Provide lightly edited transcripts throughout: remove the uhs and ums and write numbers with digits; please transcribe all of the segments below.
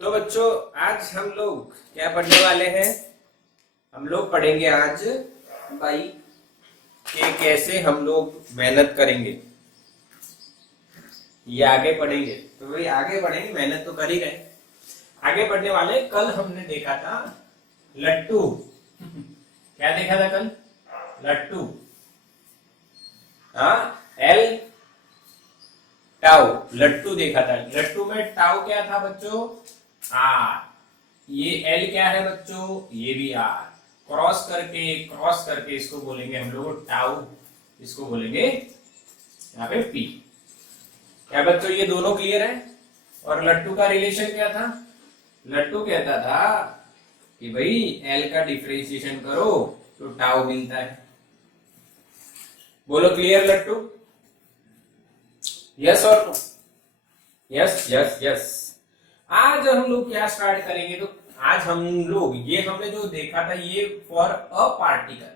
तो बच्चों आज हम लोग क्या पढ़ने वाले हैं। हम लोग पढ़ेंगे आज भाई कि कैसे हम लोग मेहनत करेंगे। ये आगे पढ़ेंगे तो भाई आगे पढ़ेंगे, मेहनत तो कर ही रहे। आगे पढ़ने वाले। कल हमने देखा था लट्टू। क्या देखा था कल? लट्टू। हाँ, एल टाउ लट्टू देखा था। लट्टू में टाउ क्या था बच्चों? आर। ये एल क्या है बच्चों? ये भी आर। क्रॉस करके इसको बोलेंगे हम लोग टाउ, इसको बोलेंगे यहाँ पे पी। क्या बच्चों ये दोनों क्लियर है? और लट्टू का रिलेशन क्या था? लट्टू कहता था कि भाई एल का डिफरेंशिएशन करो तो टाउ मिलता है। बोलो क्लियर लट्टू? यस और नो? Yes yes yes. आज हम लोग क्या स्टार्ट करेंगे? तो आज हम लोग ये हमने जो देखा था ये फॉर अ पार्टिकल,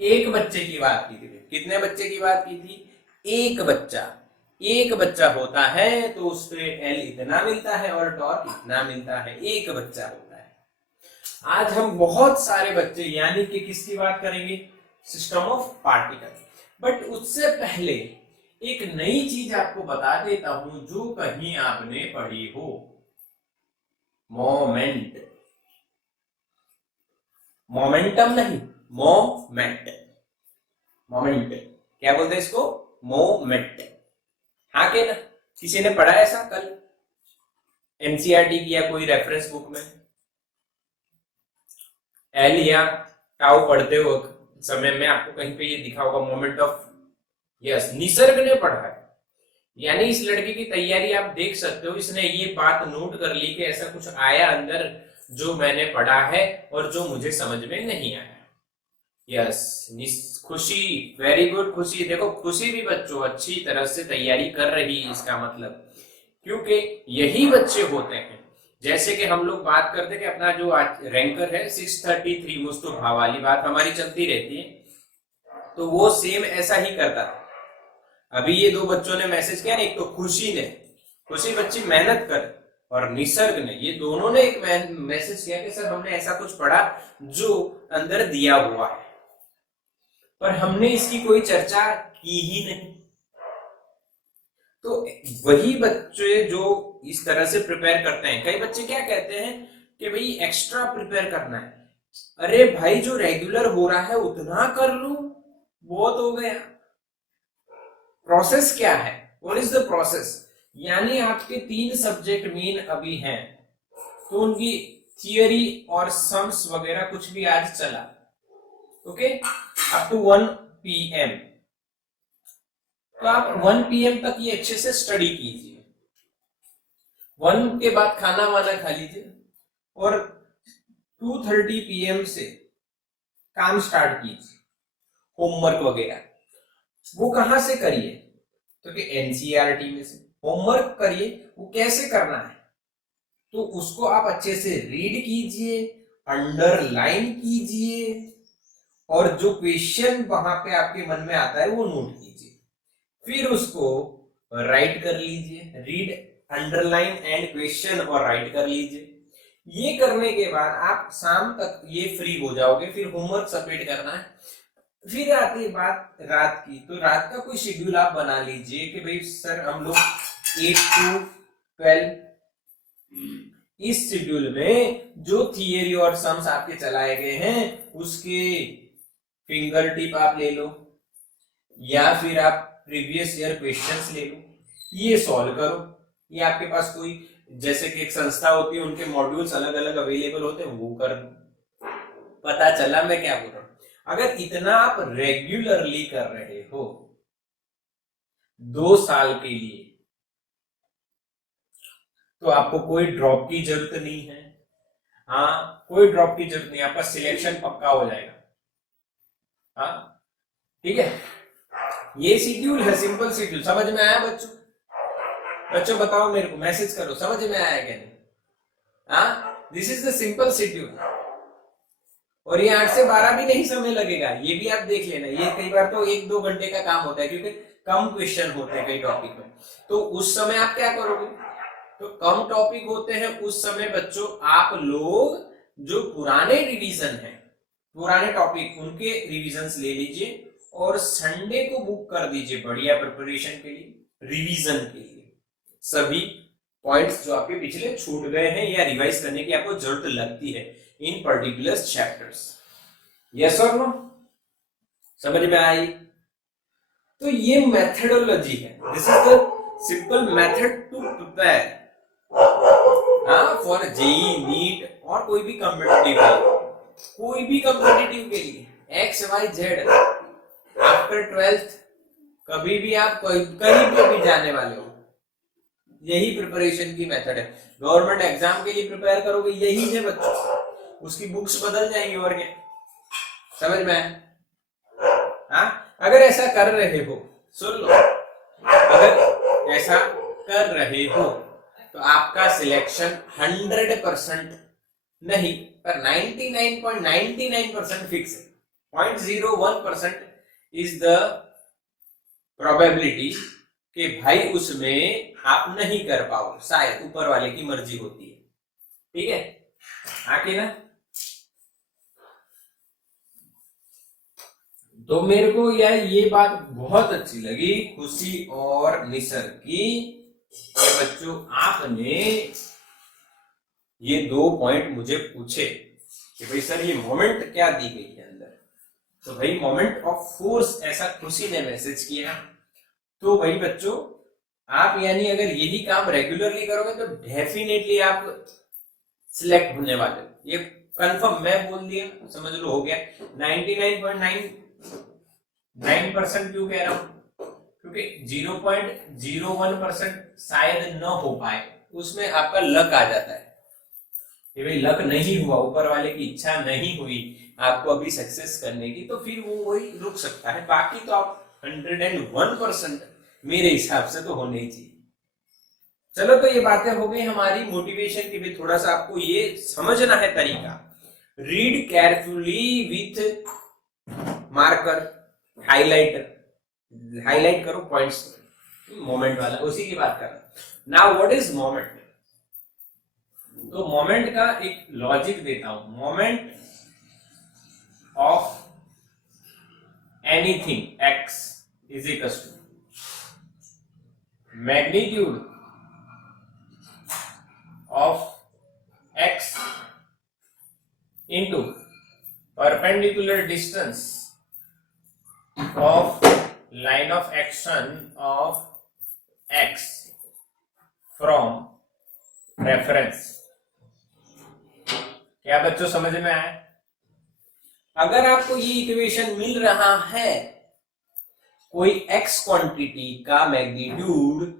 एक बच्चे की बात की थी। कितने बच्चे की बात की थी? एक बच्चा होता है तो उस पे एल इतना मिलता है और टॉर्क इतना मिलता है। एक बच्चा होता है। आज हम बहुत सारे बच्चे यानी कि किसकी बात करेंगे? System of particle. बट उससे पहले एक नई चीज आपको बता देता हूं जो कहीं आपने पढ़ी हो। मोमेंट, मोमेंटम नहीं, मोमेंट। मोमेंट क्या बोलते हैं इसको? मोमेंट। हाँ के ना? किसी ने पढ़ा ऐसा कल एनसीईआरटी की या कोई रेफरेंस बुक में? एल या टाउ पढ़ते हो समय में आपको कहीं पे ये दिखा होगा मोमेंट ऑफ। यस, निसर्ग ने पढ़ा है। यानी इस लड़के की तैयारी आप देख सकते हो। इसने ये बात नोट कर ली कि ऐसा कुछ आया अंदर जो मैंने पढ़ा है और जो मुझे समझ में नहीं आया। यस, खुशी, वेरी गुड खुशी। देखो खुशी भी बच्चों अच्छी तरह से तैयारी कर रही है, इसका मतलब क्योंकि यही बच्चे होते हैं। जैसे कि हम लोग बात करते कि अपना जो आज रैंकर है 633 मुस्तफा वाली बात हमारी चलती रहती है, तो वो सेम ऐसा ही करता था। अभी ये दो बच्चों ने मैसेज किया ना, एक तो खुशी बच्ची मेहनत कर, और निसर्ग ने, ये दोनों ने एक मैसेज किया कि सर हमने ऐसा कुछ पढ़ा जो अंदर दिया हुआ है, पर हमने इसकी कोई चर्चा की ही नहीं। तो वही बच्चे जो इस तरह से प्रिपेयर करते हैं। कई बच्चे क्या कहते हैं कि भाई एक्स्ट्रा प्रिपेयर करना है। अरे भाई जो रेगुलर हो रहा है उतना कर लूं, बहुत हो गया। प्रोसेस क्या है? What is the process? यानी आपके 3 सब्जेक्ट मेन अभी हैं, तो उनकी थियरी और सम्स वगैरह कुछ भी आज चला, ओके, अप टू 1 PM। तो आप 1 PM तक ये अच्छे से स्टडी कीजिए। 1 के बाद खाना वाना खा लीजिए और 2:30 PM से काम स्टार्ट कीजिए। होमवर्क वगैरह वो कहां से करिए? तो कि एनसीईआरटी में से होमवर्क करिए। वो कैसे करना है? तो उसको आप अच्छे से रीड कीजिए, अंडरलाइन कीजिए, और जो क्वेश्चन वहां पे आपके मन में आता है वो नोट कीजिए। फिर उसको राइट कर लीजिए, रीड, अंडरलाइन एंड क्वेश्चन, और राइट कर लीजिए। ये करने के बाद आप शाम तक ये फ्री हो जाओगे। फिर होमवर्क सबमिट करना है। फिर आती है बात रात की, तो रात का कोई शेड्यूल आप बना लीजिए कि भाई सर हम लोग 8 to 12 इस शेड्यूल में जो थियरी और सम्स आपके चलाए गए हैं उसके फिंगर टिप आप ले लो, या फिर आप प्रीवियस ईयर क्वेश्चंस ले लो, ये सॉल्व करो। ये आपके पास कोई जैसे कि एक संस्था होती है, उनके मॉड्यूल्स अलग अलग अवेलेबल होते हैं, वो कर लो। पता चला मैं क्या बोल रहा हूं? अगर इतना आप रेगुलरली कर रहे हो 2 साल के लिए, तो आपको कोई ड्रॉप की जरूरत नहीं है। हाँ, कोई ड्रॉप की जरूरत नहीं, आपका सिलेक्शन पक्का हो जाएगा। हाँ ठीक है, ये शेड्यूल है, सिंपल शेड्यूल। समझ में आया बच्चों? बच्चों बताओ मेरे को, मैसेज करो समझ में आया क्या नहीं? हाँ, this is the simple schedule. और ये 8 से 12 भी नहीं समय लगेगा, ये भी आप देख लेना। ये कई बार तो 1-2 घंटे का काम होता है क्योंकि कम क्वेश्चन होते हैं कई टॉपिक में। तो उस समय आप क्या करोगे? तो कम टॉपिक होते हैं उस समय बच्चों आप लोग जो पुराने रिवीजन है, पुराने टॉपिक उनके रिवीजन्स ले लीजिए और संडे को बुक कर दीजिए बढ़िया प्रिपरेशन के लिए, रिवीजन के लिए। सभी पॉइंट्स जो आपके पिछले छूट गए हैं या रिवाइज करने की आपको जरूरत लगती है इन पर्टिकुलर चैप्टर्स। यस और नो? समझ में आई? तो ये मेथडोलॉजी है, this is the simple method to prepare for JEE, NEET और कोई भी कॉम्पिटिटिव के लिए, x Y Z, after 12th कभी भी आप कहीं पे भी जाने वाले हो, यही प्रिपरेशन की मेथड है। गवर्नमेंट एग्जाम के लिए प्रिपेयर करोगे यही है बच्चों, उसकी बुक्स बदल जाएंगी और क्या। समझ में आया? अगर ऐसा कर रहे हो, सुन लो, अगर ऐसा कर रहे हो तो आपका सिलेक्शन 100% नहीं पर 99.99% फिक्स है। 0.01% इज द प्रोबेबिलिटी कि भाई उसमें आप नहीं कर पाओ, शायद ऊपर वाले की मर्जी होती है। ठीक है, आके ना। तो मेरे को यार ये बात बहुत अच्छी लगी खुशी और निसर की, बच्चों आपने ये 2 पॉइंट मुझे पूछे कि भाई सर ये मोमेंट क्या दी गई है अंदर। तो भाई मोमेंट ऑफ फोर्स ऐसा खुशी ने मैसेज किया। तो भाई बच्चों आप यानी अगर यही काम रेगुलरली करोगे तो डेफिनेटली आप सिलेक्ट होने वाले, ये कंफर्म मैं बोल दिया, समझ लो हो गया। 99.99% क्यों कह रहा हूं? क्योंकि 0.01% शायद न हो पाए, उसमें आपका लक आ जाता है कि भाई लक नहीं हुआ, ऊपर वाले की इच्छा नहीं हुई आपको अभी सक्सेस करने की, तो फिर वो वही रुक सकता है। बाकी तो आप 101% मेरे हिसाब से तो होने ही चाहिए। चलो, तो ये बातें हो गई हमारी मोटिवेशन की भी, थोड़ा सा आपको ये समझना है तरीका। Read carefully with marker, highlight करो पॉइंट्स, मोमेंट वाला उसी की बात कर रहा। Now what is moment? तो मोमेंट का एक लॉजिक देता हूं। Moment of anything X is equal to magnitude of x into perpendicular distance of line of action of x from reference। क्या बच्चों समझ में आया? अगर आपको ये इक्वेशन मिल रहा है, कोई x क्वांटिटी का मैग्नीट्यूड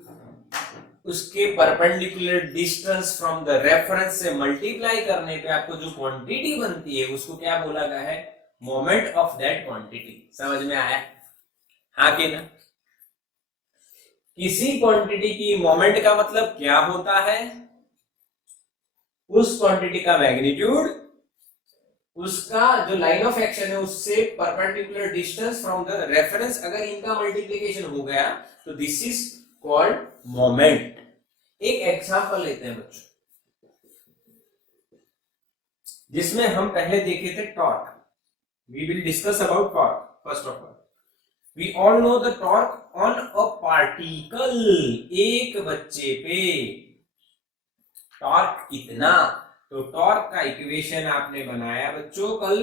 उसके perpendicular distance from the reference से मल्टीप्लाई करने पे आपको जो क्वांटिटी बनती है उसको क्या बोला गया है? Moment of that quantity. समझ में आया? हाँ कि ना? किसी क्वांटिटी की मोमेंट का मतलब क्या होता है? उस क्वांटिटी का मैग्नीट्यूड उसका जो लाइन ऑफ एक्शन है उससे perpendicular distance from the reference, अगर इनका मल्टीप्लीकेशन हो गया तो दिस इज कॉल्ड मोमेंट। एक एग्जांपल लेते हैं बच्चों, जिसमें हम पहले देखे थे torque. We will discuss about torque. First of all we all know the torque on a particle, एक बच्चे पे टॉर्क कितना। तो टॉर्क का इक्वेशन आपने बनाया बच्चों कल,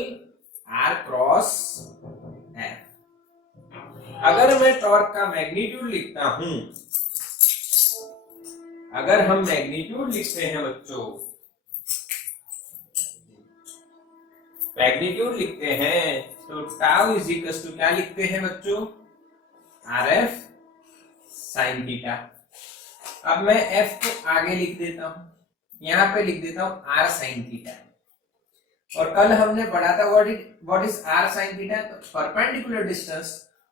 R क्रॉस F। अगर मैं टॉर्क का मैग्नीट्यूड लिखता हूं, अगर हम मैग्नीट्यूड लिखते हैं बच्चों, मैग्नीट्यूड लिखते हैं तो टाउ इज इक्वल टू क्या लिखते हैं बच्चों? RF sine theta. अब मैं F को आगे लिख देता हूं, यहां पे लिख देता हूं R साइन थीटा। और कल हमने पढ़ा था what is R sine theta? Perpendicular distance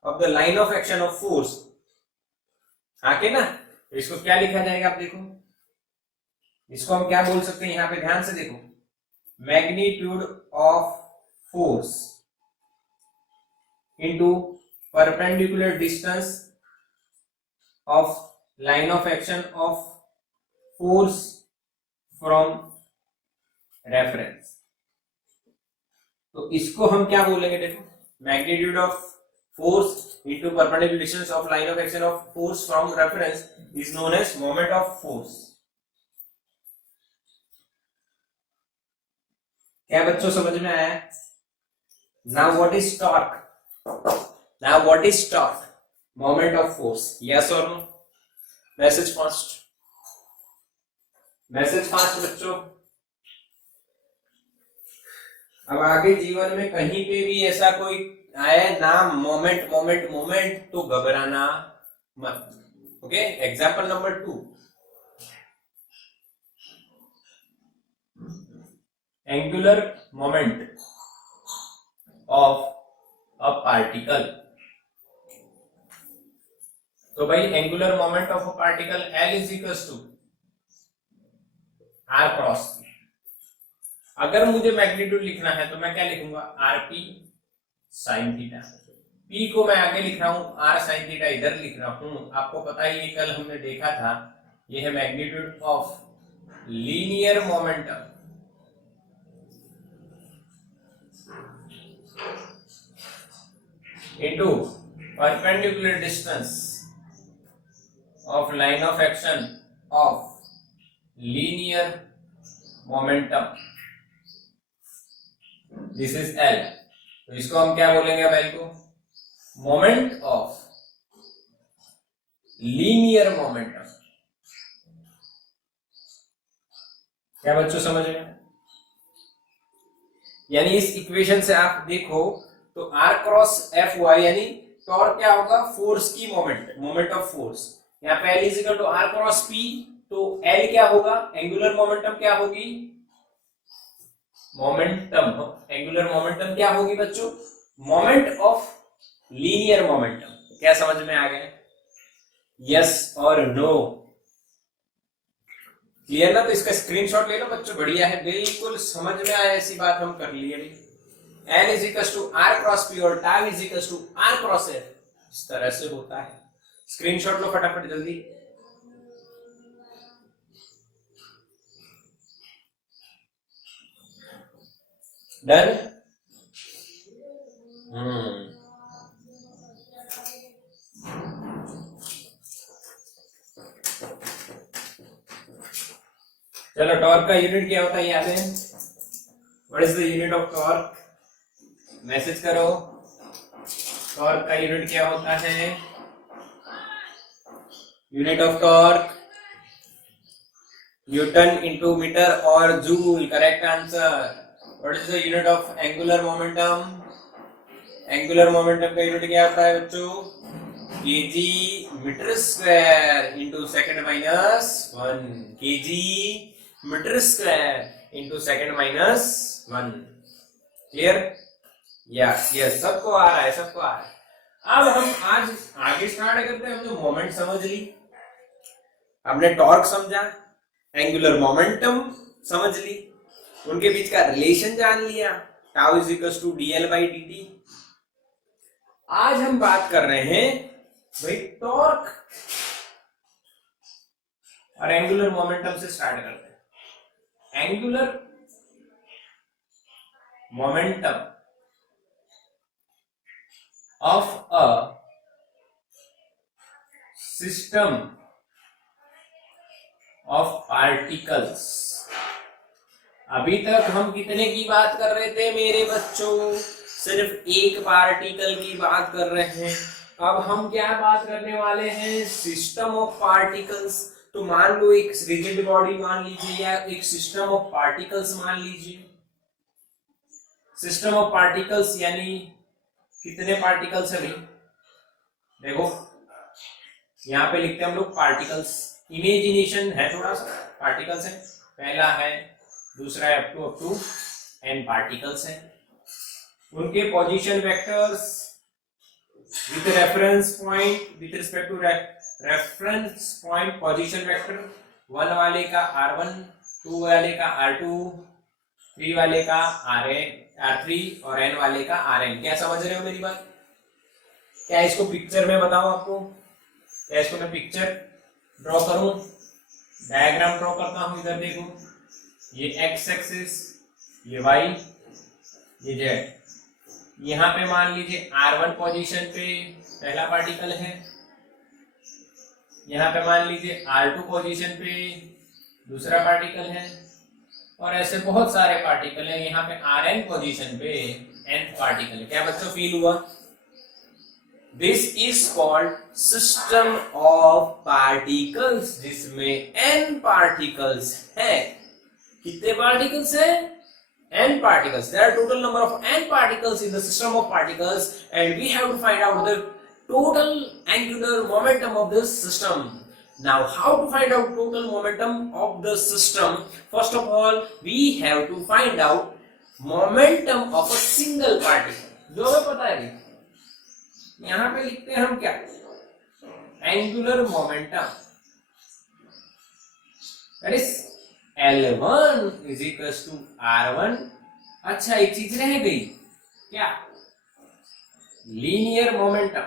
of the line of action of force. हाँ के ना? तो इसको क्या लिखा जाएगा? आप देखो, इसको हम क्या बोल सकते हैं? यहां पे ध्यान से देखो, magnitude of force into perpendicular distance of line of action of force from reference. तो इसको हम क्या बोलेंगे, देखो, magnitude of force into perpendicular distance of line of action of force from reference is known as moment of force। क्या बच्चों समझ में आया? Now what is torque? Now what is torque? Moment of force, yes or no? Message fast, message fast बच्चों। अब आगे जीवन में कहीं पे भी ऐसा कोई आए नाम मोमेंट मोमेंट मोमेंट तो घबराना मत। Okay, example number 2, angular moment of a particle. तो भाई angular moment of a particle L is equal to R cross. अगर मुझे मैग्नीट्यूड लिखना है तो मैं क्या लिखूंगा, RP साइन थीटा। P को मैं आगे लिख रहा हूं, R साइन थीटा इधर लिख रहा हूं। आपको पता ही, कल हमने देखा था, ये है magnitude of linear momentum into perpendicular distance of line of action of linear momentum, this is L। तो इसको हम क्या बोलेंगे अब L को, मोमेंट ऑफ लीनियर मोमेंटम। क्या बच्चों समझ रहे हैं? यानी इस इक्वेशन से आप देखो तो R क्रॉस एफ वाई यानी टॉर्क क्या होगा, फोर्स की मोमेंट, मोमेंट ऑफ फोर्स। यहाँ पे L is equal to R cross P, तो L क्या होगा, एंगुलर मोमेंटम क्या होगी, मोमेंटम। एंगुलर मोमेंटम क्या होगी बच्चों, मोमेंट ऑफ लीनियर मोमेंटम। क्या समझ में आ गया? यस और नो, क्लियर ना? तो इसका स्क्रीनशॉट ले लो बच्चों, बढ़िया है, बिल्कुल समझ में आया, ऐसी बात हम कर लिए। N is equal to R cross P और tau is equal to R cross F, इस तरह से होता है। स्क्रीनशॉट लो फटाफट जल्दी। डन? चलो, टॉर्क का यूनिट क्या होता है याद है? What is the unit of torque? Message करो, टॉर्क का यूनिट क्या होता है? Unit of torque newton into metre और joule, correct answer. What is the unit of angular momentum? Angular momentum का यूनिट क्या होता है बच्चों? KG metre square into second minus 1, KG metre square into second minus 1। Clear? Yes, सबको आ रहा है, सबको आ रहा है। अब हम आज आगे स्टार्ट करते हैं। हमने मोमेंट समझ ली, हमने टॉर्क समझा, एंगुलर मोमेंटम समझ ली, उनके बीच का रिलेशन जान लिया, tau is equal to DL by D. आज हम बात कर रहे हैं भाई टॉर्क और एंगुलर मोमेंटम से स्टार्ट करते हैं। Angular momentum of a system of particles. अभी तक हम कितने की बात कर रहे थे मेरे बच्चों? सिर्फ एक पार्टिकल की बात कर रहे हैं। अब हम क्या बात करने वाले हैं? System of particles. तो मान लो एक रिजिड बॉडी मान लीजिए या एक सिस्टम ऑफ पार्टिकल्स मान लीजिए। सिस्टम ऑफ पार्टिकल्स यानी कितने पार्टिकल्स है भाई? देखो यहाँ पे लिखते हैं हम लोग पार्टिकल्स, इमेजिनेशन है थोड़ा सा। पार्टिकल्स है, पहला है, दूसरा है अप टू एन पार्टिकल्स है। उनके position vectors with reference point, with respect to reference point position vector. 1 वाले का R1, 2 वाले का R2, 3 वाले का R3 और n वाले का Rn। क्या समझ रहे हो मेरी बात? क्या इसको पिक्चर में बताऊं आपको? क्या इसको मैं पिक्चर ड्रॉ करूं? डायग्राम ड्रॉ करता हूं, इधर देखो, ये एक्स एक्सिस, ये वाई, ये जेड। यहां पे मान लीजिए R1 पोजीशन पे पहला पार्टिकल है, यहां पे मान लीजिए R2 पोजीशन पे दूसरा पार्टिकल है, और ऐसे बहुत सारे पार्टिकल हैं। यहाँ पे Rn पोजीशन पे nth पार्टिकल है। क्या बच्चों फील हुआ? This is called system of particles, जिसमें n पार्टिकल्स है। कितने पार्टिकल्स है? n particles. There are total number of n particles in the system of particles, and we have to find out the total angular momentum of this system. Now, how to find out total momentum of the system? First of all, we have to find out momentum of a single particle. जो हमें पता है, यहाँ पे लिखते हैं हम क्या? Angular momentum. That is L1 is equals to R1। अच्छा, एक चीज रह गई, क्या? Linear momentum.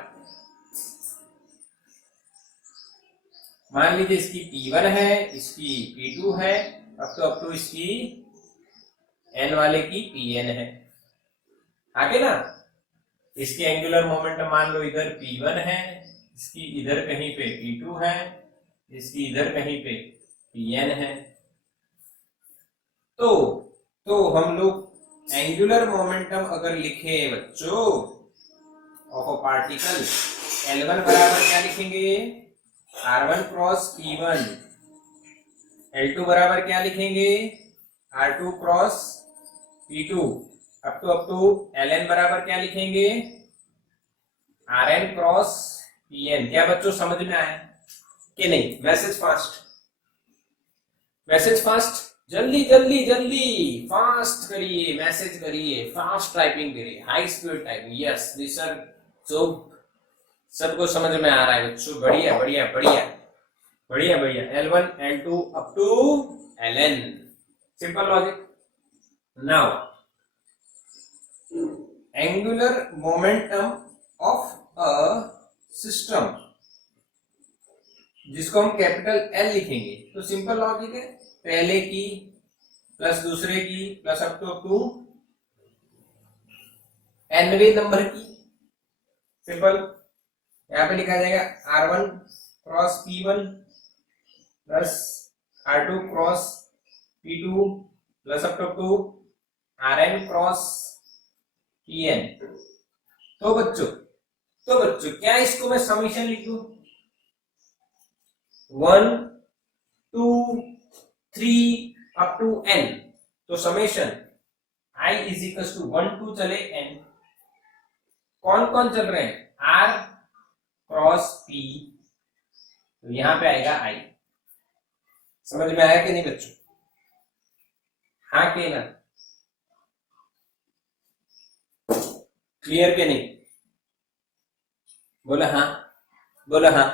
मान लीजिए इसकी P1 है, इसकी P2 है, अब तो इसकी N वाले की Pn है, आगे ना। इसकी एंगुलर मोमेंटम मान लो इधर P1 है, इसकी इधर कहीं पे P2 है, इसकी इधर कहीं पे Pn है। तो हम लोग एंगुलर मोमेंटम अगर लिखे बच्चों ऑफ अ पार्टिकल, L1 बराबर क्या लिखेंगे? R1 cross P1। L2 बराबर क्या लिखेंगे? R2 cross P2। अब तो Ln बराबर क्या लिखेंगे? Rn cross Pn। क्या बच्चों समझ में आया कि नहीं? मैसेज फास्ट, मैसेज फास्ट, जल्दी जल्दी जल्दी फास्ट करिए, मैसेज करिए, फास्ट टाइपिंग करिए, high speed typing. Yes this sir, जो सबको समझ में आ रहा है बच्चों, बढ़िया बढ़िया बढ़िया बढ़िया बढ़िया। L1 L2 up to Ln, simple logic. Now angular momentum of a system, जिसको हम कैपिटल L लिखेंगे, तो सिंपल लॉजिक है, पहले की प्लस दूसरे की प्लस अप टू nवे नंबर की। सिंपल, यहां पे लिखा जाएगा R1 cross P1 plus R2 cross P2 plus up to Rn cross Pn। तो बच्चों क्या इसको मैं समीशन लिख दूं? 1 2 3 अप टू n, तो summation I is equal to 1 2 चले n, कौन कौन चल रहे हैं? R क्रॉस P, तो यहां पे आएगा I। समझ में आया कि नहीं बच्चों? हाँ के ना? क्लियर के नहीं? बोला हाँ, बोला हाँ,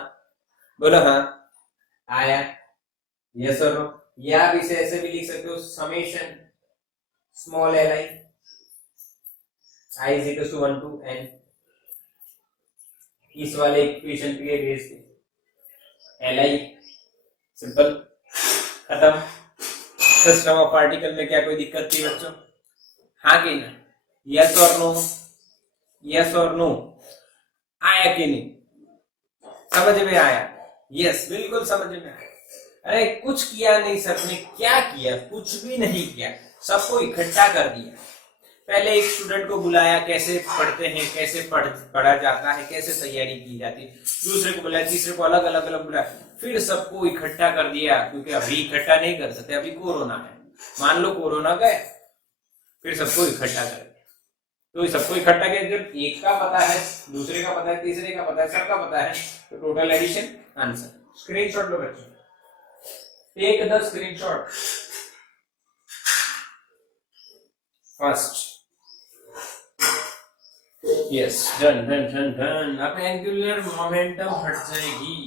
बोला हाँ। आया? यस और नो? या आप इसे ऐसे भी लिख सकते हो, summation small li I is equal to 1 to n, इस वाले इक्वेशन के बेस पे li। सिंपल, खत्म। सिस्टम ऑफ पार्टिकल में क्या कोई दिक्कत थी बच्चों? हाँ कि ना? यस और नो? यस और नो? आया कि नहीं? समझ में आया? यस, बिल्कुल समझ में आया। अरे कुछ किया नहीं सर ने, क्या किया? कुछ भी नहीं किया, सबको इकट्ठा कर दिया। पहले एक स्टूडेंट को बुलाया, कैसे पढ़ते हैं, कैसे पढ़ा जाता है, कैसे तैयारी की जाती है, दूसरे को बुलाया, तीसरे को अलग अलग बुलाया, फिर सबको इकट्ठा कर दिया, क्योंकि अभी इकट्ठा नहीं कर सकते, अभी कोरोना है। मान लो कोरोना गए, फिर सबको इकट्ठा कर दिया। तो सबको इकट्ठा किया, जब एक का पता है, दूसरे का पता है, तीसरे का पता है, सबका पता है, तो टोटल एडिशन आंसर। स्क्रीनशॉट लो बच्चों, take the screenshot first. Yes, done done done done. अब एंगुलर मोमेंटम हट जाएगी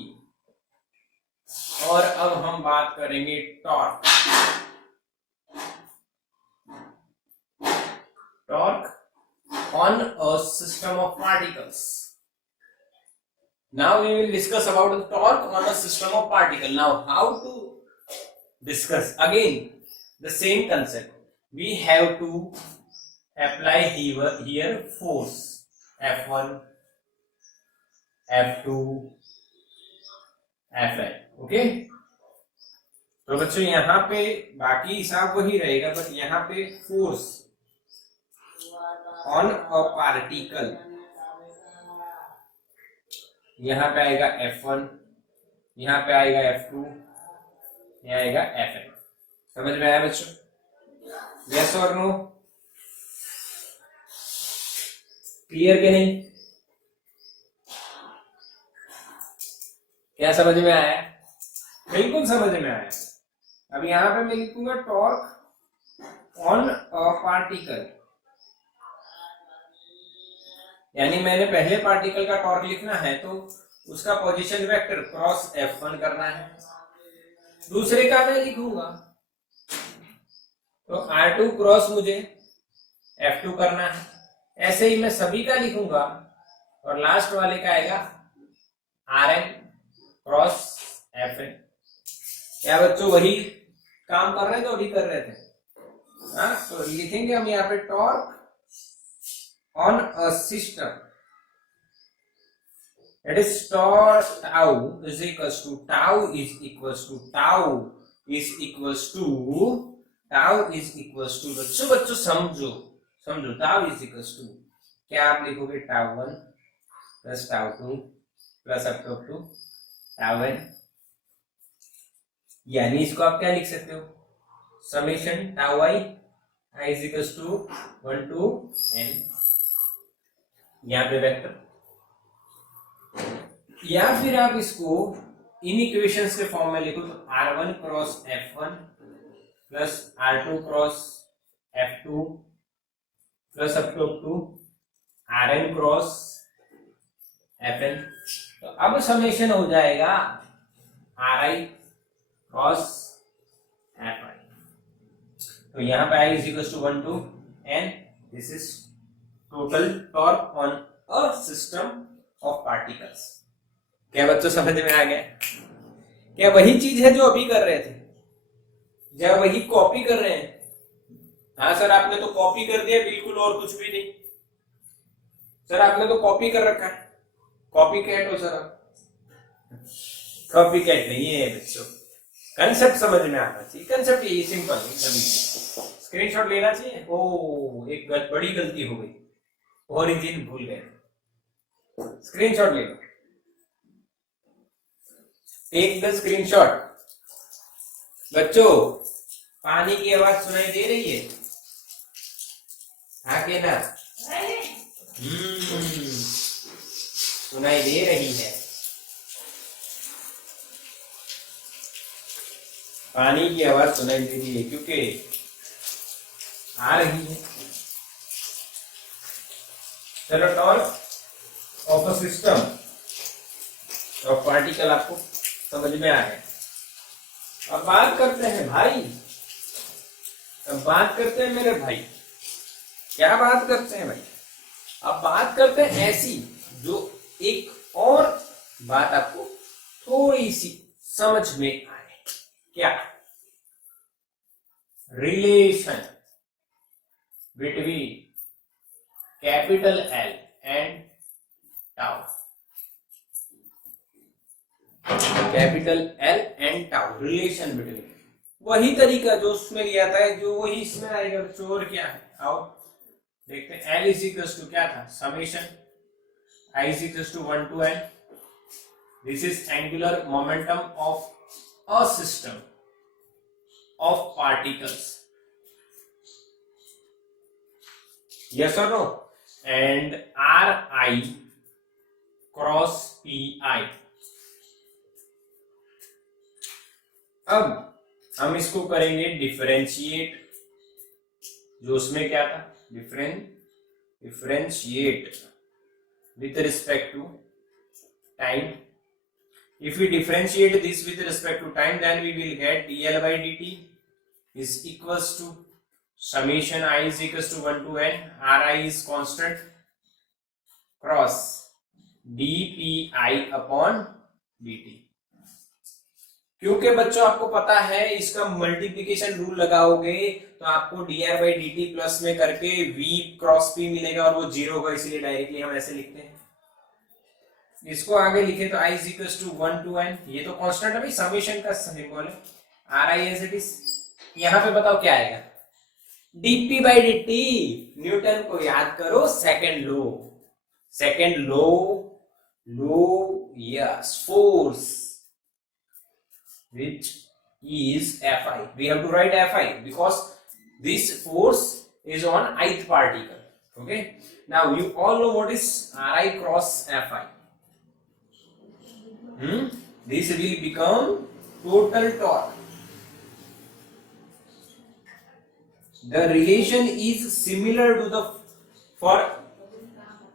और अब हम बात करेंगे torque. Torque on a system of particles. Now we will discuss about the torque on a system of particle. Now how to discuss again the same concept. We have to apply here force F1, F2, Fn. Okay, तो बच्चों यहाँ पे बाकी हिसाब वही रहेगा, but यहाँ पे फोर्स ऑन अ पार्टिकल, यहाँ पे आएगा F1, यहाँ पे आएगा F2, यहाँ आएगा Fn. समझ में आया बच्चों? यस और नो? क्लियर के नहीं? क्या समझ में आया? बिल्कुल समझ में आया. अब यहां पे मैं लिखूंगा टॉर्क ऑन अ पार्टिकल, यानी मैंने पहले पार्टिकल का टॉर्क लिखना है तो उसका पोजीशन वेक्टर क्रॉस F1 करना है. दूसरे का मैं लिखूंगा तो R2 क्रॉस मुझे F2 करना है. ऐसे ही मैं सभी का लिखूंगा और लास्ट वाले का आएगा Rn क्रॉस Fn. क्या बच्चों वही काम कर रहे हैं जो अभी कर रहे थे? हाँ, तो लिखेंगे हम यहाँ पे torque on a system, that is tau is equals to tau is equals to बच्चों समझो tau is equals to क्या आप लिखोगे? tau1 plus tau2 plus up to tau n, यानी इसको आप क्या लिख सकते हो? Summation tau I is equals to 1 to n, यहाँ पे वेक्टर, या फिर आप इसको इन इक्वेशंस के फॉर्म में लिखो तो R1 cross F1 plus R2 cross F2 plus up to Rn cross Fn. तो अब समेशन हो जाएगा Ri क्रॉस Fi. तो यहाँ पे I is equals to 1 to n. This is total torque on a system of particles. क्या बच्चों समझ में आ गया? क्या वही चीज है जो अभी कर रहे थे? या वही कॉपी कर रहे हैं? हाँ सर, आपने तो कॉपी कर दिया बिल्कुल, और कुछ भी नहीं. सर आपने तो कॉपी कर रखा है, कॉपी कैट हो सर आप. कॉपी कैट नहीं है बच्चों, कंसेप्ट समझ में आना चाहिए. कंसेप्ट यही सिंपल है. स्क्रीनशॉट लेना चाहिए. ओ, एक बड़ी गलती हो गई, ओरिजिन भूल गए. स्क्रीनशॉट ले लो, टेक द स्क्रीनशॉट. बच्चों पानी की आवाज सुनाई दे रही है? हाँ के ना? सुनाई दे रही है. पानी की आवाज सुनाई दे रही है क्योंकि आ रही है. चलो, torque of a system of particle आपको समझ में आ गया. अब बात करते हैं भाई, अब बात करते हैं मेरे भाई. क्या बात करते हैं भाई? अब बात करते हैं ऐसी जो एक और बात आपको थोड़ी सी समझ में आए. क्या? Relation between capital L and tau. Capital L and tau, relation between. वही तरीका जो उसमें लिया था, जो वही इसमें आएगा. और क्या है? आओ देखते हैं. L इज इक्वल टू क्या था? Summation I is equals to 1 to n. This is angular momentum of a system of particles. Yes or no? And Ri cross Pi. अब हम इसको करेंगे डिफरेंशिएट. जो उसमें क्या था? Differentiate with respect to time. If we differentiate this with respect to time, then we will get dl by dt is equals to summation I is equals to 1 to n. Ri is constant cross dpi upon dt. क्योंकि बच्चों आपको पता है इसका multiplication rule लगाओगे तो आपको dr by dt plus में करके v क्रॉस p मिलेगा और वो जीरो होगा, इसलिए डायरेक्टली हम ऐसे लिखते हैं। इसको आगे लिखे तो i is equals to 1 to n, ये तो कांस्टेंट है भाई, समेशन का सिंबल है, ri एज इट इज। यहां पे बताओ क्या आएगा, dp बाई dt, न्यूटन को याद करो, second law, second law, law yes force which is Fi. We have to write Fi because this force is on ith particle. Okay. Now you all know what is Ri cross Fi. This will become total torque. The relation is similar to the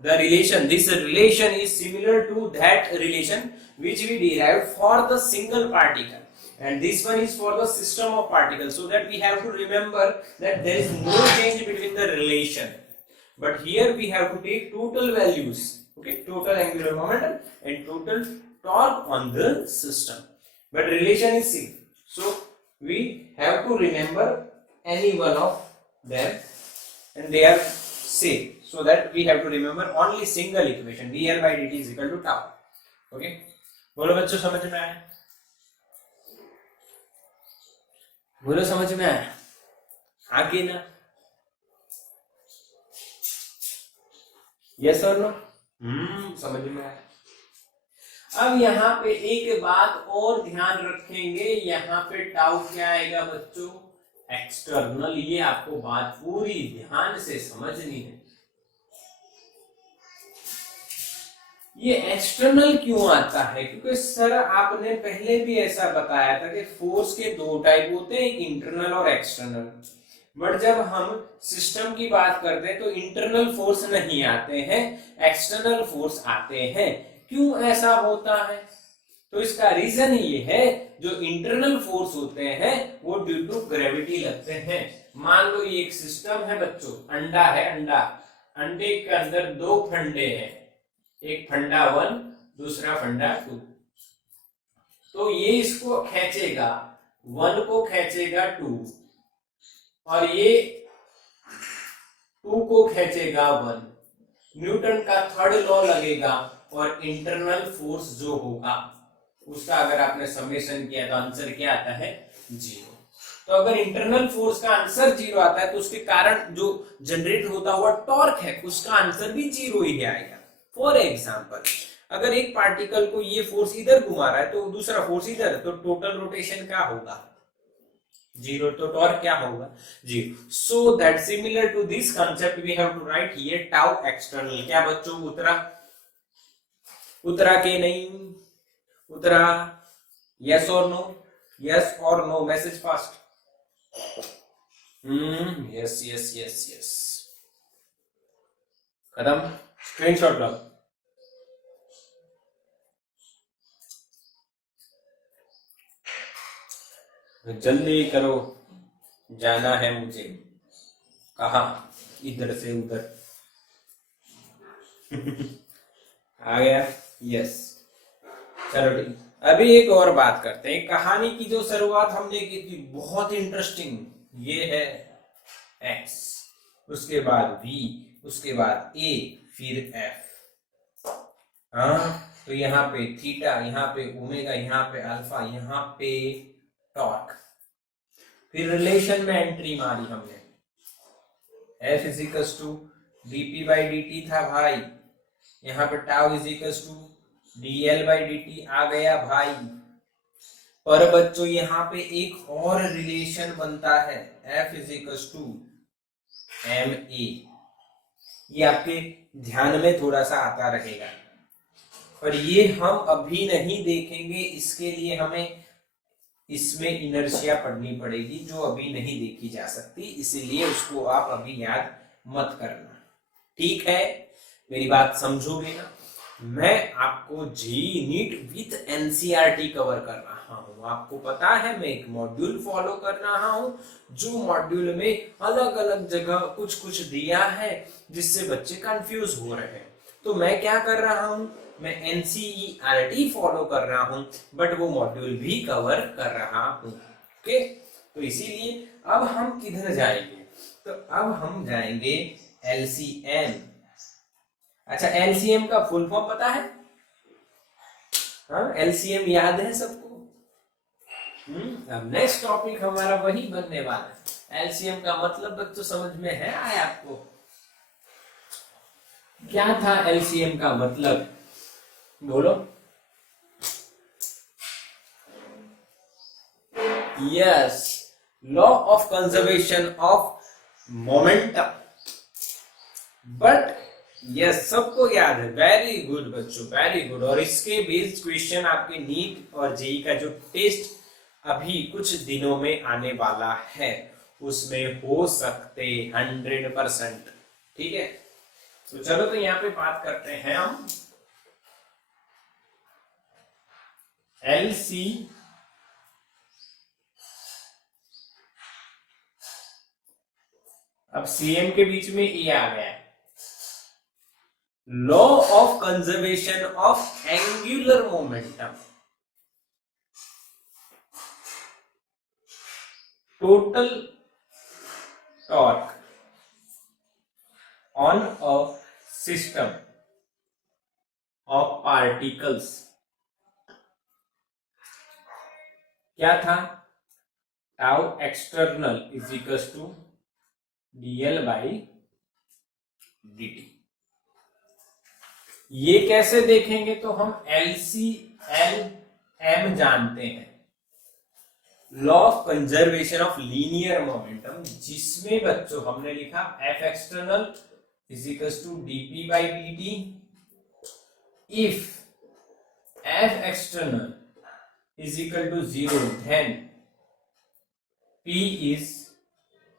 this relation is similar to that relation which we derived for the single particle, and this one is for the system of particles, so that we have to remember that there is no change between the relation, but here we have to take total values, okay, total angular momentum and total torque on the system, but relation is same, so we have to remember any one of them and they are same, so that we have to remember only single equation, dr by dt is equal to tau. Okay, बोलो बच्चों समझ में आया, बोलो समझ में आया, आगे ना, यस और नो, समझ में आया। अब यहाँ पे एक बात और ध्यान रखेंगे, यहाँ पे टाउ क्या आएगा बच्चों, एक्सटर्नल, ये आपको बात पूरी ध्यान से समझनी है। ये एक्सटर्नल क्यों आता है, क्योंकि सर आपने पहले भी ऐसा बताया था कि फोर्स के दो टाइप होते हैं, एक इंटरनल और एक्सटर्नल, बट जब हम सिस्टम की बात करते हैं तो इंटरनल फोर्स नहीं आते हैं, एक्सटर्नल फोर्स आते हैं। क्यों ऐसा होता है, तो इसका रीजन ये है, जो इंटरनल फोर्स होते हैं वो ड्यू टू ग्रेविटी लगते हैं। मान लो ये एक सिस्टम है बच्चों, अंडा है, अंडा, अंडे के अंदर दो फंडे हैं, एक फंडा 1 दूसरा फंडा 2, तो ये इसको खींचेगा, 1 को खींचेगा 2 और ये 2 को खींचेगा 1, न्यूटन का थर्ड लॉ लगेगा और इंटरनल फोर्स जो होगा उसका अगर आपने समेशन किया तो आंसर क्या आता है, 0। तो अगर इंटरनल फोर्स का आंसर 0 आता है तो उसके कारण जो जनरेट होता हुआ टॉर्क है उसका आंसर भी 0 ही आएगा। फॉर एग्जाम्पल, अगर एक पार्टिकल को ये फोर्स इधर घुमा रहा है तो दूसरा फोर्स इधर, तो टोटल रोटेशन क्या होगा, 0, तो टॉर्क क्या होगा, 0। So that similar to this concept we have to write here tau external. क्या बच्चों उतरा, उतरा के नहीं उतरा, यस और नो, यस और no, message fast, yes yes yes yes, खत्म, स्क्रीनशॉट लो। जल्दी करो, जाना है मुझे, कहा, इधर से उधर आ गया, यस, चलो ठीक। अभी एक और बात करते हैं, कहानी की जो शुरुआत हमने की थी बहुत इंटरेस्टिंग, ये है x, उसके बाद v, उसके बाद a, फिर f, हाँ, तो यहाँ पे थीटा, यहाँ पे ओमेगा, यहाँ पे अल्फा, यहाँ पे टॉर्क, फिर रिलेशन में एंट्री मारी हमने, f is equals to dp by dt था भाई, यहाँ पे tau is equals to dl by dt आ गया भाई। पर बच्चों यहाँ पे एक और रिलेशन बनता है, f is equals to ma, ये आपके ध्यान में थोड़ा सा आता रहेगा, पर ये हम अभी नहीं देखेंगे, इसके लिए हमें इसमें इनर्शिया पढ़नी पड़ेगी जो अभी नहीं देखी जा सकती, इसीलिए उसको आप अभी याद मत करना, ठीक है, मेरी बात समझोगे ना। मैं आपको JEE NEET with NCERT cover कर रहा हूं, आपको पता है मैं एक मॉड्यूल फॉलो कर रहा हूं, जो मॉड्यूल में अलग अलग जगह कुछ कुछ दिया है जिससे बच्चे कंफ्यूज हो रहे हैं, तो मैं क्या कर रहा हूं, मैं एनसीईआरटी फॉलो कर रहा हूं, बट वो मॉड्यूल भी कवर कर रहा हूं। ओके, तो इसीलिए अब हम किधर जाएंगे, तो अब हम जाएंगे एलसीएम। अच्छा, एलसीएम का फुल फॉर्म पता है? हाँ, एलसीएम याद है सबको? अब नेक्स्ट टॉपिक हमारा वही बनने वाला है। एलसीएम का मतलब बच्चों समझ में है आया आपको? क्या था एलसीएम का मतलब, बोलो। Yes, law of conservation of momentum. But yes, सबको याद है। वेरी गुड बच्चों, वेरी गुड। और इसके बेस्ड क्वेश्चन आपके नीट और जेई का जो टेस्ट अभी कुछ दिनों में आने वाला है उसमें हो सकते 100%। ठीक है, तो चलो तो यहाँ पे बात करते हैं हम एलसी अब सीएम के बीच में ई आ गया, law of conservation of angular momentum. Total torque on a system of particles क्या था? Tau external is equal to dl by dt। ये कैसे देखेंगे, तो हम LCLM जानते हैं, law of conservation of linear momentum, जिसमें बच्चों हमने लिखा F external is equal to dp by dt if F external is equal to 0 then P is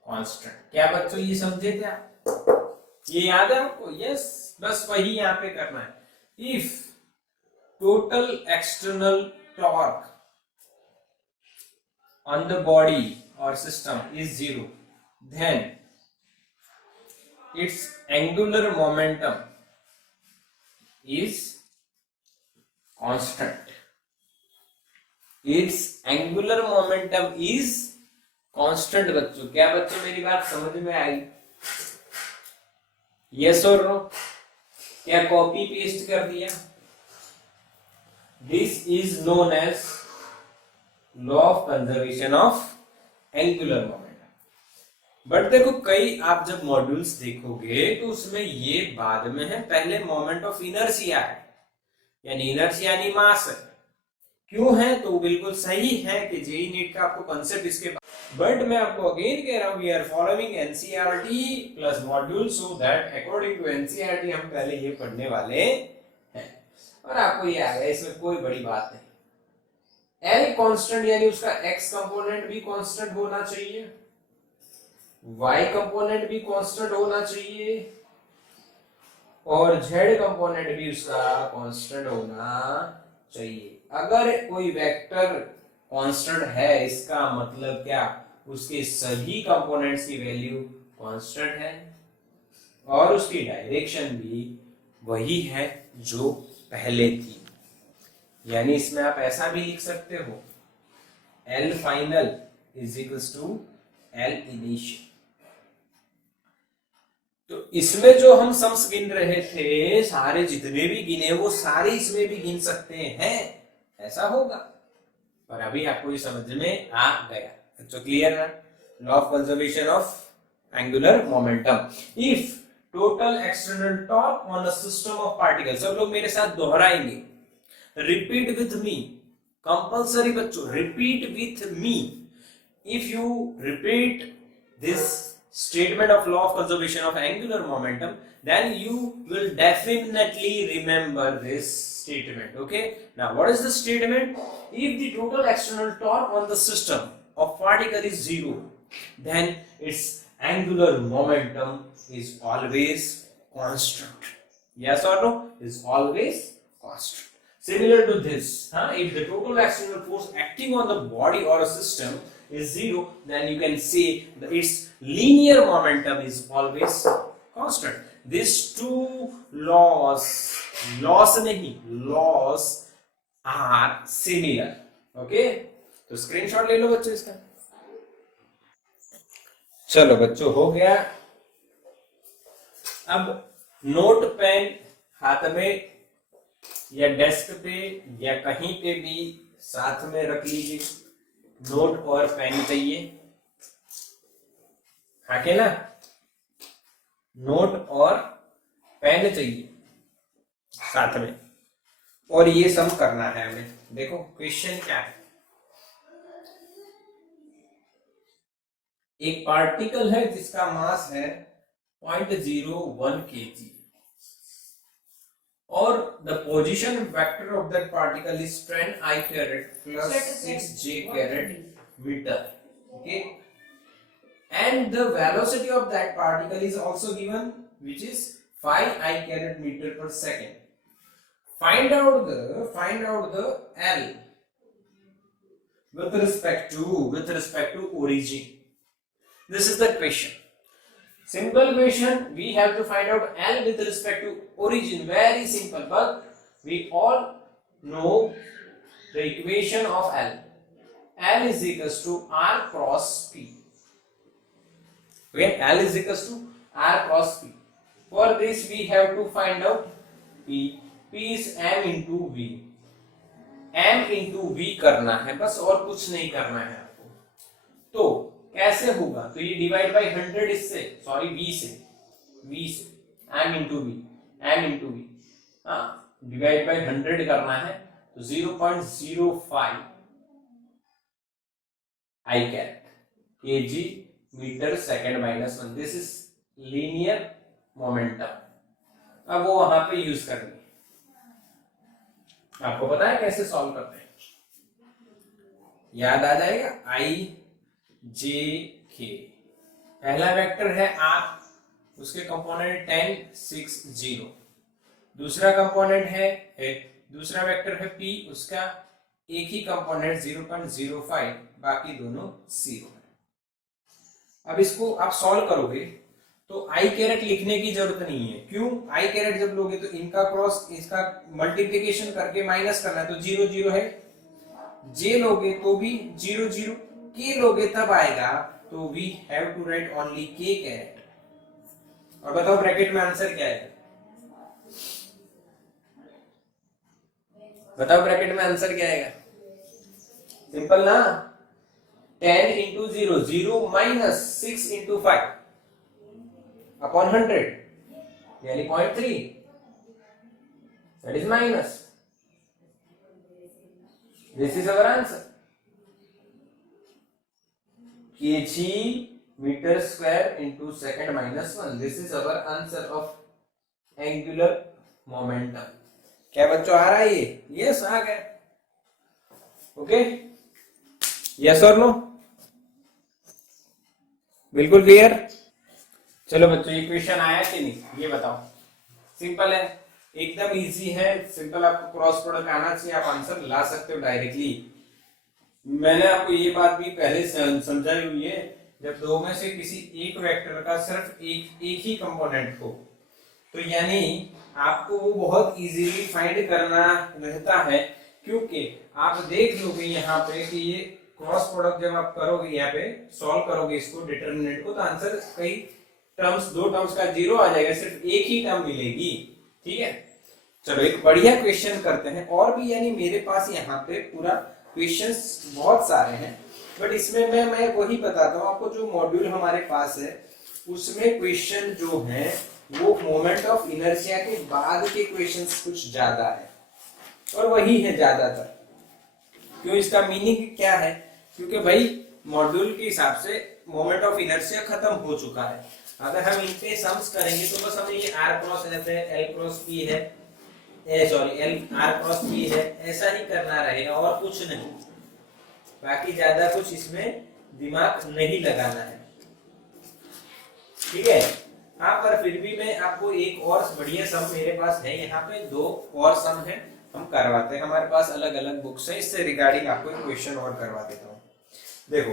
constant. क्या बच्चों ये समझे थे आप? ये याद है आपको? यस, बस वही यहां पे करना है। If total external torque on the body और system is 0 then its angular momentum is constant. Its angular momentum is constant. बच्चों, क्या बच्चों मेरी बात समझ में आई? यस और नो? क्या कॉपी पेस्ट कर दिया? This is known as law of conservation of angular momentum. But देखो, कई आप जब मॉड्यूल्स देखोगे तो उसमें ये बाद में है, पहले मोमेंट ऑफ इनर्शिया है, यानी इनर्शिया यानी मास है। क्यों है? तो बिल्कुल सही है कि जेई नीट का आपको कॉन्सेप्ट इसके, बट मैं आपको अगेन कह रहा हूं, we are following NCERT plus module, so that according to NCERT हम पहले ये पढ़ने वाले हैं और आपको ये आ गया, इसमें कोई बड़ी बात नहीं। एल कांस्टेंट यानी उसका एक्स कंपोनेंट भी कांस्टेंट होना चाहिए, वाई कंपोनेंट भी कांस्टेंट होना चाहिए और जेड कंपोनेंट भी उसका कांस्टेंट होना चाहिए। अगर कोई वेक्टर कांस्टेंट है, इसका मतलब क्या? उसके सभी कंपोनेंट्स की वैल्यू कांस्टेंट है और उसकी डायरेक्शन भी वही है जो पहले थी। यानी इसमें आप ऐसा भी लिख सकते हो, L final is equal to L initial. तो इसमें जो हम सम्स गिन रहे थे, सारे जितने भी गिने वो सारे इसमें भी गिन सकते हैं, ऐसा होगा। पर अभी आपको ये समझ में आ गया, तो क्लियर है? Law of conservation of angular momentum, if total external torque on a system of particle. सब लोग मेरे साथ दोहराएंगे, रिपीट विथ मी, कंपल्सरी बच्चों, repeat with me. If you repeat this statement of law of conservation of angular momentum, then you will definitely remember this statement. Okay, now what is the statement? If the total external torque on the system of particle is 0, then its angular momentum is always constant. Yes or no? Is always constant. Similar to this, if the total external force acting on the body or a system is 0, then you can say that its linear momentum is always constant. These two laws loss नहीं, loss are similar. Okay, तो screenshot ले लो बच्चों इसका। चलो बच्चों, हो गया। अब नोट पेन हाथ में या डेस्क पे या कहीं पे भी साथ में रख लीजिए। नोट और पेन चाहिए, हाँ के ना, नोट और पेन चाहिए साथ में, और ये सम करना है हमें। देखो क्वेश्चन क्या है। एक पार्टिकल है जिसका मास है 0.01 kg, और the position vector of that particle is 10 I caret plus 6 J caret meter. Okay, and the velocity of that particle is also given, which is 5 I caret meter per second. Find out the L with respect to origin. This is the question. Simple question. We have to find out L with respect to origin. Very simple, but we all know the equation of L. L is equals to R cross P. Okay, L is equals to R cross P. For this we have to find out P. P is M into V. M into V करना है बस, और कुछ नहीं करना है आपको। तो कैसे होगा? तो ये डिवाइड बाय 100 इससे, सॉरी V से M into V, हाँ, डिवाइड बाय 100 करना है, तो 0.05 I caret kg metre second minus 1। This is linear momentum. अब वो वहां पे यूज करनी है। आपको पता है कैसे सॉल्व करते हैं? याद आ जाएगा, I J K, पहला वेक्टर है R, उसके कंपोनेंट 10 6 0। दूसरा कंपोनेंट है दूसरा वेक्टर है P, उसका एक ही कंपोनेंट 0.05, बाकी दोनों 0 है। अब इसको आप सॉल्व करोगे तो I कैरेट लिखने की जरूरत नहीं है। क्यों? I कैरेट जब लोगे तो इनका क्रॉस, इसका मल्टीप्लिकेशन करके माइनस करना है, तो 0 0 है। J लोगे तो भी 0 0, K लोगे तब आएगा, तो we have to write only K caret. और बताओ ब्रैकेट में आंसर क्या है? बताओ ब्रैकेट में आंसर क्या आएगा? सिंपल ना, 10 into 0, 0 minus 6 into 5 upon 100, यानी 0.3, that is minus. This is our answer. kg meter square into second minus 1. This is our answer of angular momentum. क्या बच्चों आ रहा है ये? यस, आ गया। ओके, यस और नो? बिल्कुल क्लियर। चलो बच्चों, ये क्वेश्चन आया कि नहीं ये बताओ। सिंपल है, एकदम इजी है, सिंपल। आपको क्रॉस प्रोडक्ट आना चाहिए, आप आंसर ला सकते हो डायरेक्टली। मैंने आपको ये बात भी पहले समझाई हुई है, जब दो में से किसी एक वेक्टर का सिर्फ एक ही कंपोनेंट हो, तो यानी आपको वो बहुत इजीली फाइंड करना रहता है। क्योंकि आप देख लोगे यहाँ पे कि ये क्रॉस प्रोडक्ट जब आप करोगे, यहाँ पे सॉल्व करोगे इसको, डिटरमिनेंट को, तो आंसर कई टर्म्स, दो टर्म्स का 0 आ जाएगा, सिर्फ एक ही टर्म मिलेगी। ठीक है, चलो एक बढ़िया क्वेश्चन करते हैं। और भी यानी मेरे पास यहाँ पे पूरा क्वेश्चंस बहुत सारे हैं, बट इसमें मैं वही बताता हूँ आपको, जो मॉड्यूल हमारे पास है उसमें क्वेश्चन जो है वो मोमेंट ऑफ इनर्शिया के बाद के क्वेश्चंस कुछ ज्यादा है, और वही है ज्यादातर। क्यों? इसका मीनिंग क्या है? क्योंकि भाई मॉड्यूल के हिसाब से मोमेंट ऑफ इनर्शिया खत्म हो चुका है। अगर हम इनके सम्स करेंगे तो बस हमें ये r क्रॉस f है, l क्रॉस p है, sorry l r cross p है, ऐसा ही करना रहेगा और कुछ नहीं। बाकी ज्यादा कुछ इसमें दिमाग नहीं लगाना है। ठीक है, हाँ, पर फिर भी मैं आपको एक और बढ़िया सम मेरे पास है, यहाँ पे 2 और सम है, हम करवाते हैं। हमारे पास अलग अलग बुक्स है, इससे रिगार्डिंग आपको एक क्वेश्चन और करवा देता हूँ। देखो,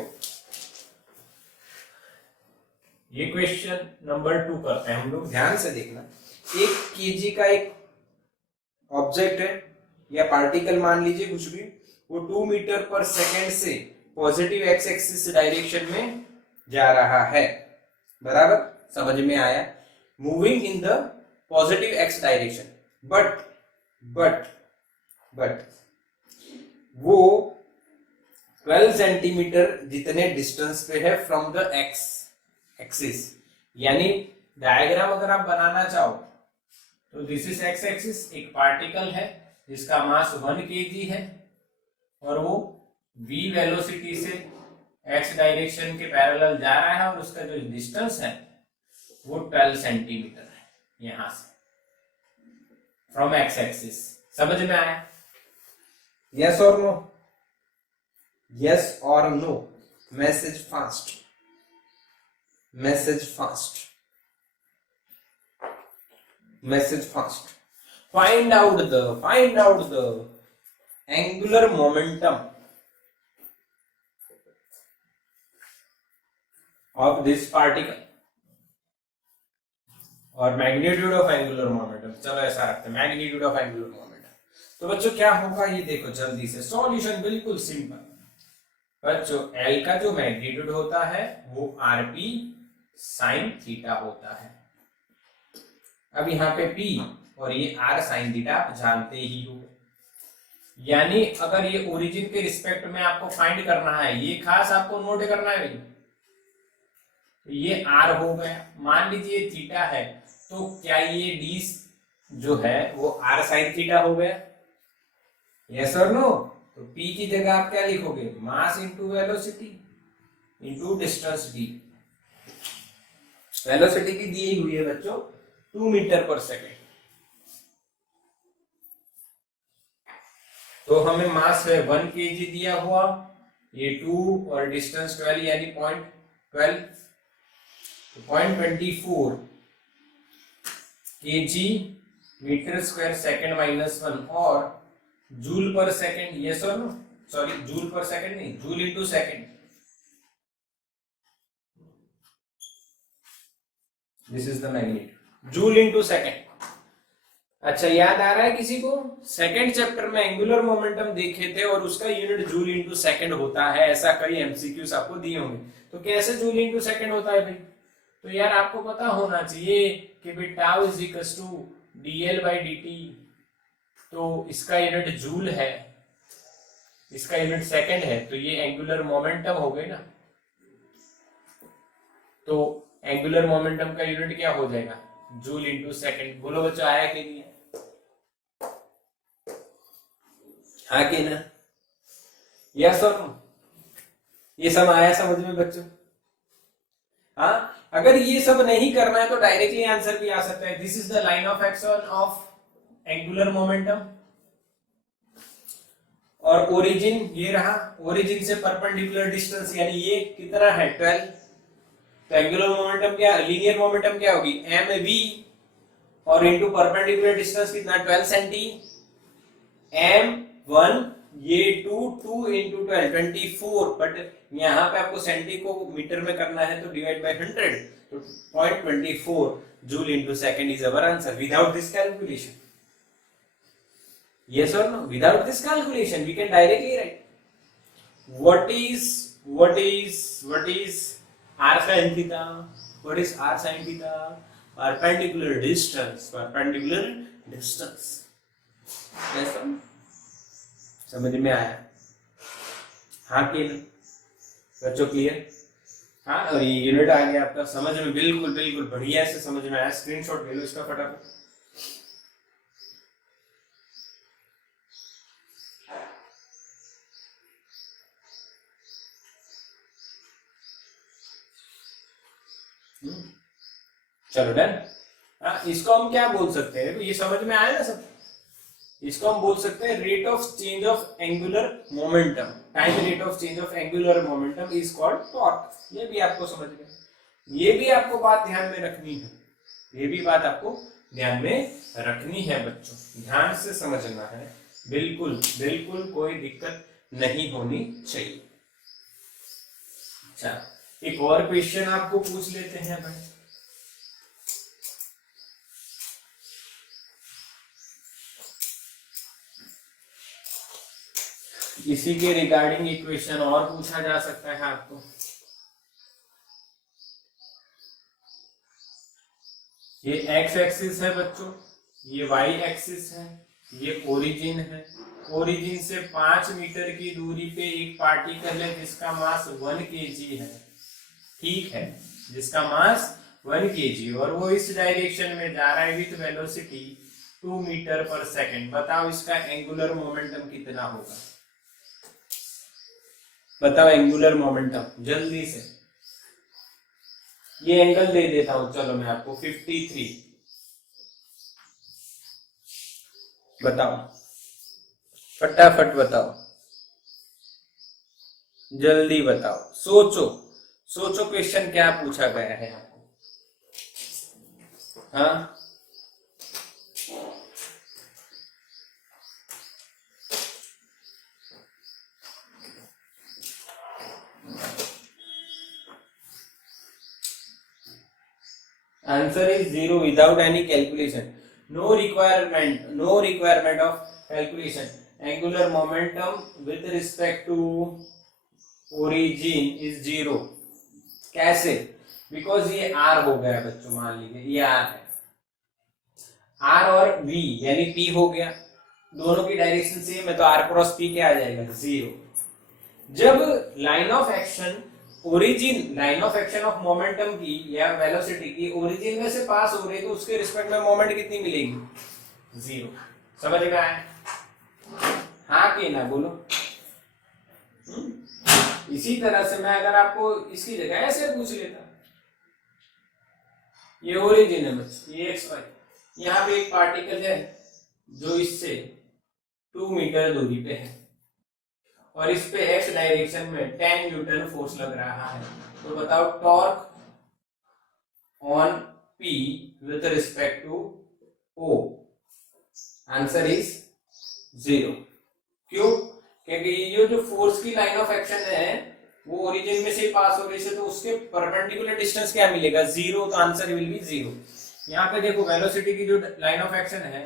ये क्वेश्चन नंबर 2 करते हैं हम लोग, ध्यान से देखना। 1 kg का एक ऑब्जेक्ट है या पार्टिकल मान लीजिए कुछ भी, वो 2 मीटर पर सेकेंड से पॉजिटिव एक्स एक्सिस डायरेक्शन में जा रहा है, बराबर, समझ में आया, moving in the positive x direction, but वो 12 सेंटीमीटर जितने डिस्टेंस पे है फ्रॉम द एक्स एक्सिस। यानी डायग्राम अगर आप बनाना चाहो तो दिस इज एक्स एक्सिस, एक पार्टिकल है जिसका मास 1 kg है और वो v वेलोसिटी से x डायरेक्शन के पैरेलल जा रहा है और उसका जो डिस्टेंस है वो 12 सेंटीमीटर है यहां से फ्रॉम एक्स एक्सिस। समझ में आया? यस और नो? यस और no? Message fast, message fast, message fast. Find out the angular momentum of this particle और मैग्नीट्यूड ऑफ एंगुलर मोमेंटम। चलो ऐसा रखते हैं, मैग्नीट्यूड ऑफ एंगुलर मोमेंटम। तो बच्चों क्या होगा ये देखो जल्दी से, सॉल्यूशन बिल्कुल सिंपल बच्चों। एल का जो मैग्नीट्यूड होता है वो आरपी साइन थीटा होता है। अब यहाँ पे पी और ये आर साइन थीटा आप जानते ही हो। यानी अगर ये ओरिजिन के रिस्पेक्ट में आपको फाइंड करना है, ये खास आपको नोट करना है भाई, ये आर हो गया, मान लीजिए थीटा है तो क्या ये डी जो है वो आर साइन थीटा हो गया? यस और नो? तो पी की जगह आप क्या लिखोगे? Mass into velocity into distance D. Velocity की दी हुई है बच्चों 2 मीटर पर सेकेंड, तो हमें मास है 1 kg दिया हुआ, ये 2 और डिस्टेंस 12 यानी 0.12 0.24 kg मीटर स्क्वायर सेकेंड -1 और जूल पर सेकेंड। यस और नो? सॉरी, जूल पर सेकेंड नहीं, joule into second. This is the magnitude, joule into second. अच्छा, याद आ रहा है किसी को? सेकेंड चैप्टर में एंगुलर मोमेंटम देखे थे और उसका यूनिट जूल इंटू सेकेंड होता है। ऐसा कई एमसीक्यूज आपको दिए होंगे। तो कैसे जूल इंटू सेकेंड होता है भाई? तो यार आपको पता होना चाहिए कि भाई tau is equals to dl by dt, तो इसका यूनिट जूल है, इसका यूनिट सेकेंड है, तो ये एंगुलर मोमेंटम हो गई ना। तो एंगुलर मोमेंटम का यूनिट क्या हो जाएगा? Joule into second. बोलो बच्चों, आया कि नहीं? हाँ कि ना? यस और नो? ये सब आया समझ में बच्चों? हाँ, अगर ये सब नहीं करना है तो डायरेक्टली आंसर भी आ सकता है। This is the line of action of angular momentum और ओरिजिन ये रहा, ओरिजिन से परपेंडिकुलर डिस्टेंस यानी ये कितना है 12। तो एंगुलर मोमेंटम क्या, लीनियर मोमेंटम क्या होगी? एम वी और इनटू परपेंडिकुलर डिस्टेंस कितना 12 सेंटी, एम 1 ये 2 इंटू 12 24, बट यहाँ पे आपको सेंटी को मीटर में करना है तो डिवाइड बाय 100, तो 0.24 joule into second is our answer without this calculation. Yes or no? Without this calculation, we can directly write what is r sin theta? What is r sin theta? Perpendicular distance. Perpendicular distance. Yes or no? समझ में आया? हाँ कि नहीं बच्चों? Clear? हाँ, और ये यूनिट आ गया आपका समझ में, बिल्कुल बिल्कुल बढ़िया से समझ में आया। स्क्रीनशॉट ले लो इसका फटाफट। चलो डन। इसको हम क्या बोल सकते हैं? ये समझ में आया ना सब? इसको हम बोल सकते हैं rate of change of angular momentum. Time rate of change of angular momentum is called torque. ये भी आपको समझ में, ये भी आपको बात ध्यान में रखनी है, ये भी बात आपको ध्यान में रखनी है बच्चों, ध्यान से समझना है। बिल्कुल बिल्कुल कोई दिक्कत नहीं होनी चाहिए। अच्छा, एक और क्वेश्चन आपको पूछ लेते हैं भाई। इसी के रिगार्डिंग इक्वेशन और पूछा जा सकता है आपको। ये एक्स एक्सिस है बच्चों, ये वाई एक्सिस है, ये ओरिजिन है। ओरिजिन से 5 मीटर की दूरी पे एक पार्टिकल है जिसका मास 1 kg है, ठीक है, जिसका मास 1 kg, और वो इस डायरेक्शन में जा रहा है विथ वेलोसिटी 2 मीटर पर सेकेंड। बताओ इसका एंगुलर मोमेंटम कितना होगा? बताओ एंगुलर मोमेंटम जल्दी से। ये एंगल दे देता हूं, चलो मैं आपको 53। बताओ फटाफट बताओ, जल्दी बताओ, सोचो सोचो, क्वेश्चन क्या पूछा गया है आपको? हाँ, answer is 0 without any calculation. No requirement of calculation. Angular momentum with respect to origin is 0. कैसे? बिकॉज ये r हो गया बच्चों, मान लीजिए ये r है, r और v यानी p हो गया, दोनों की डायरेक्शन सेम है, तो r क्रॉस p क्या आ जाएगा? 0। जब line of action origin, line of action of momentum की या वेलोसिटी की ओरिजिन में से पास हो रही है, तो उसके रिस्पेक्ट में मोमेंट कितनी मिलेगी? 0। समझ में आया? हाँ कि ना बोलो। इसी तरह से मैं अगर आपको इसकी जगह ऐसे पूछ लेता, ये ओरिजिन है बच्चे, ये एक्स वाई, यहाँ पे एक पार्टिकल है जो इससे 2 मीटर दूरी पे है और इस पे एक्स डायरेक्शन में 10 न्यूटन फोर्स लग रहा है, तो बताओ torque on P with respect to O. Answer is 0। क्यों? क्योंकि ये जो फोर्स की लाइन ऑफ एक्शन है वो ओरिजिन में से पास हो रही है, तो उसके परपेंडिकुलर डिस्टेंस क्या मिलेगा? 0। तो आंसर विल बी 0। यहाँ पे देखो वेलोसिटी की जो लाइन ऑफ एक्शन है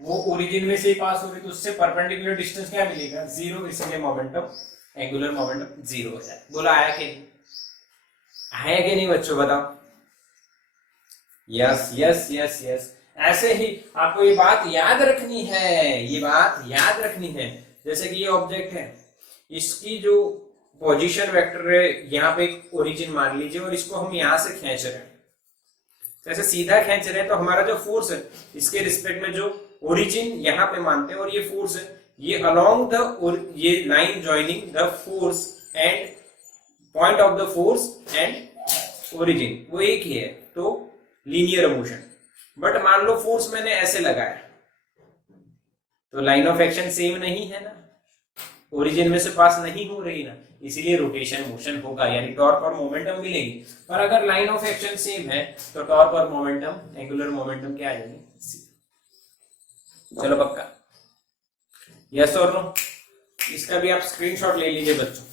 वो ओरिजिन में से ही पास हो रही है, तो उससे परपेंडिकुलर डिस्टेंस क्या मिलेगा? 0। इसलिए मोमेंटम, एंगुलर मोमेंटम 0 हो जाए। बोला आया कि नहीं? आया कि नहीं बच्चों? बताओ। Yes yes yes yes. ऐसे ही आपको ये बात याद रखनी है, ये बात याद रखनी है। जैसे कि ये ऑब्जेक्ट है, इसकी जो पोजीशन वेक्टर है यहाँ पे एक ओरिजिन मान लीजिए, और इसको हम यहाँ से खींच रहे हैं, जैसे सीधा खींच रहे हैं, तो हमारा जो फोर्स है इसके रिस्पेक्ट में जो ओरिजिन यहाँ पे मानते हैं, और ये फोर्स है ये अलोंग द, ये line joining the force and point of the force and origin वो एक ही है, तो लीनियर मोशन। बट मान लो फोर्स मैंने ऐसे लगाया, तो लाइन ऑफ एक्शन सेम नहीं है ना, ओरिजिन में से पास नहीं हो रही ना, इसीलिए रोटेशन मोशन होगा, यानी टॉर्क और मोमेंटम मिलेगी। पर अगर लाइन ऑफ एक्शन सेम है तो टॉर्क और मोमेंटम, एंगुलर मोमेंटम क्या आ जाएगी? चलो पक्का, यस और नो? इसका भी आप स्क्रीनशॉट ले लीजिए बच्चों।